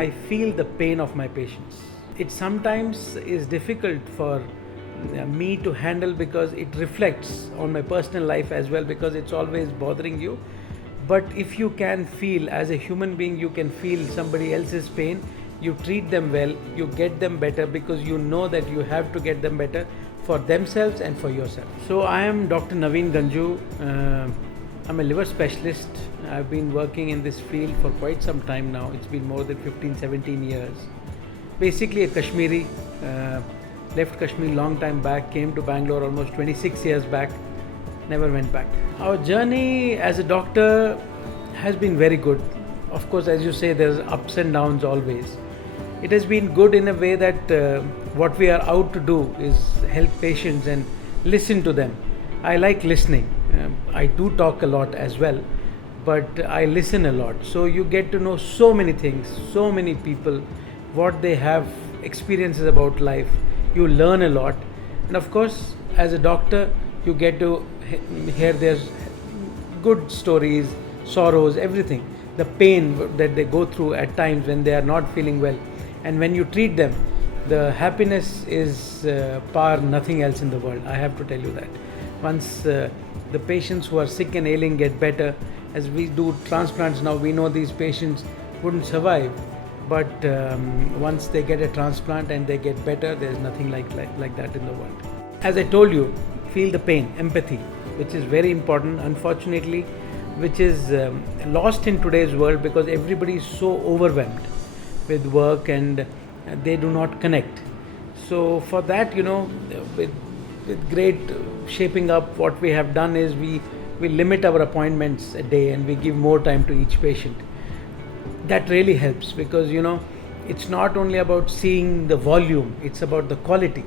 I feel the pain of my patients. It sometimes is difficult for me to handle because it reflects on my personal life as well, because it's always bothering you. But if you can feel, as a human being, you can feel somebody else's pain, you treat them well, you get them better, because you know that you have to get them better for themselves and for yourself. So I am Dr. Naveen Ganjoo. I'm a liver specialist. I've been working in this field for quite some time now. It's been more than 15-17 years. Basically a Kashmiri, left Kashmir long time back, came to Bangalore almost 26 years back, never went back. Our journey as a doctor has been very good. Of course, as you say, there's ups and downs always. It has been good in a way that what we are out to do is help patients and listen to them. I like listening. I do talk a lot as well, but I listen a lot. So you get to know so many things, so many people, what they have, experiences about life. You learn a lot. And of course, as a doctor, you get to hear their good stories, sorrows, everything. The pain that they go through at times when they are not feeling well. And when you treat them, the happiness is par nothing else in the world. I have to tell you that. Once the patients who are sick and ailing get better, as we do transplants now, we know these patients wouldn't survive. But once they get a transplant and they get better, there's nothing like that in the world. As I told you, feel the pain, empathy, which is very important, unfortunately, which is lost in today's world because everybody is so overwhelmed with work and they do not connect. So for that, with great shaping up, what we have done is we limit our appointments a day and we give more time to each patient. That really helps because it's not only about seeing the volume, it's about the quality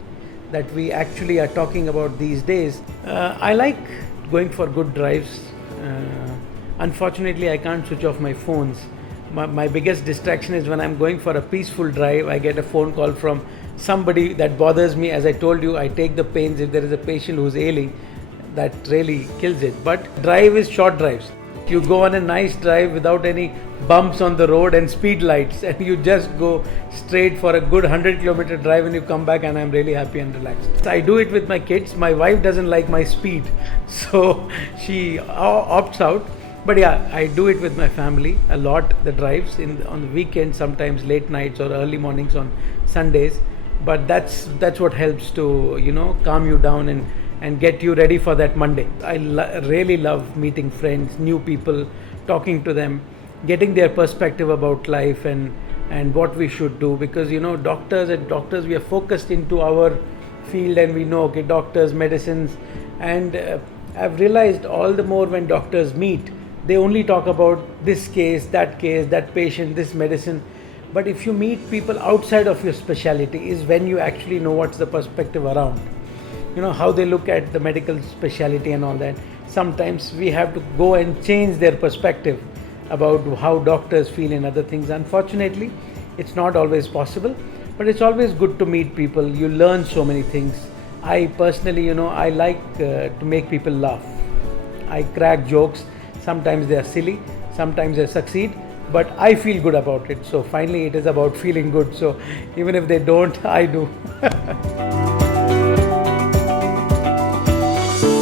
that we actually are talking about these days. I like going for good drives. Unfortunately, I can't switch off my phones. My biggest distraction is when I'm going for a peaceful drive, I get a phone call from somebody that bothers me. As I told you, I take the pains if there is a patient who's ailing. That really kills it. But drive is short drives. You go on a nice drive without any bumps on the road and speed lights, and you just go straight for a good 100-kilometer drive and you come back, and I'm really happy and relaxed. I do it with my kids. My wife doesn't like my speed, so she opts out. But yeah, I do it with my family a lot, the drives on the weekends, sometimes late nights or early mornings on Sundays. But that's what helps to calm you down and get you ready for that Monday. I really love meeting friends, new people, talking to them, getting their perspective about life and what we should do, because doctors we are focused into our field and we know, okay, doctors, medicines, and I've realized all the more when doctors meet, they only talk about this case, that patient, this medicine. But if you meet people outside of your specialty is when you actually know what's the perspective around. How they look at the medical specialty and all that. Sometimes we have to go and change their perspective about how doctors feel and other things. Unfortunately, it's not always possible, but it's always good to meet people. You learn so many things. I personally, I like to make people laugh. I crack jokes. Sometimes they are silly, sometimes they succeed, but I feel good about it. So finally, it is about feeling good. So even if they don't, I do.